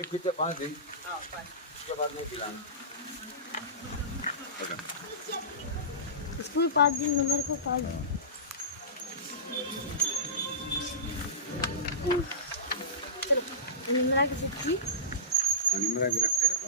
एक पीते 5 दिन उसके बाद नहीं पिलाना। स्कूल 5 दिन नंबर को 5 दिन चलो निमरा की चिट्ठी निमरा की रखते रहो।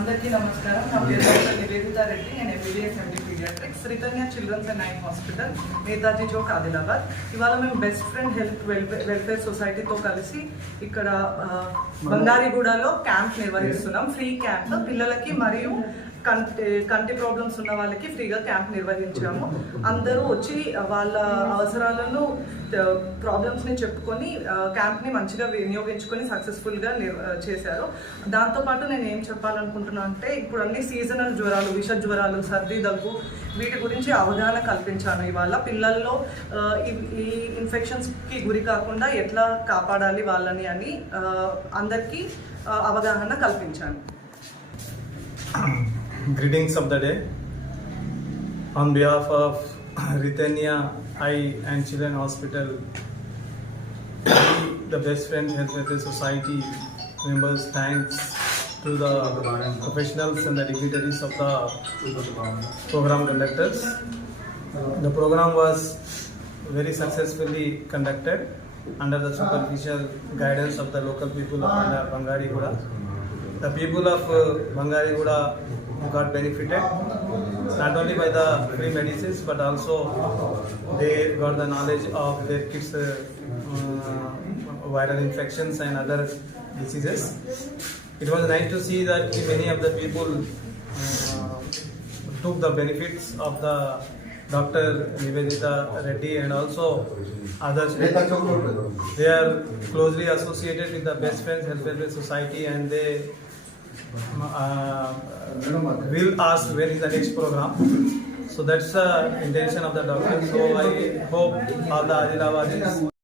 అందరికీ నమస్కారం. నా పేరు డాక్టర్ నివేదితా రెడ్డి. నేను MBBS MD pediatrics, Sreedhanya children's and eye hospital, Netaji chowk, Adilabad. ఇవాళ మేము బెస్ట్ ఫ్రెండ్ హెల్త్ వెల్ఫేర్ సొసైటీతో కలిసి ఇక్కడ బంగారీగూడలో క్యాంప్ నిర్వహిస్తున్నాం. ఫ్రీ క్యాంప్ పిల్లలకి మరియు కంటి ప్రాబ్లమ్స్ ఉన్న వాళ్ళకి ఫ్రీగా క్యాంప్ నిర్వహించాము. అందరూ వచ్చి వాళ్ళ అవసరాలను ప్రాబ్లమ్స్ని చెప్పుకొని క్యాంప్ని మంచిగా వినియోగించుకొని సక్సెస్ఫుల్గా చేశారు. దాంతోపాటు నేను ఏం చెప్పాలనుకుంటున్నాను అంటే, ఇప్పుడు అన్ని సీజనల్ జ్వరాలు, విష జ్వరాలు, సర్ది, దగ్గు, వీటి గురించి అవగాహన కల్పించాను. ఇవాళ పిల్లల్లో ఈ ఇన్ఫెక్షన్స్కి గురి కాకుండా ఎట్లా కాపాడాలి వాళ్ళని అని అందరికీ అవగాహన కల్పించాను. Greetings of the day. On behalf of Ritania Eye and Children Hospital, the Best Friend Health Welfare Society members, thanks to the professionals and the dignitaries of the program conductors. The program was very successfully conducted under the superficial guidance of the local people of Bangariguda. The people of Bangariguda got benefited not only by the free medicines, but also they got the knowledge of their kids' viral infections and other diseases. It was nice to see that many of the people took the benefits of the Dr. Nivedita Reddy and also others. They are closely associated with the Best Friends Health Welfare Society, and they will ask when is the next program. So that's the intention of the doctor. So I hope all the Adilabadis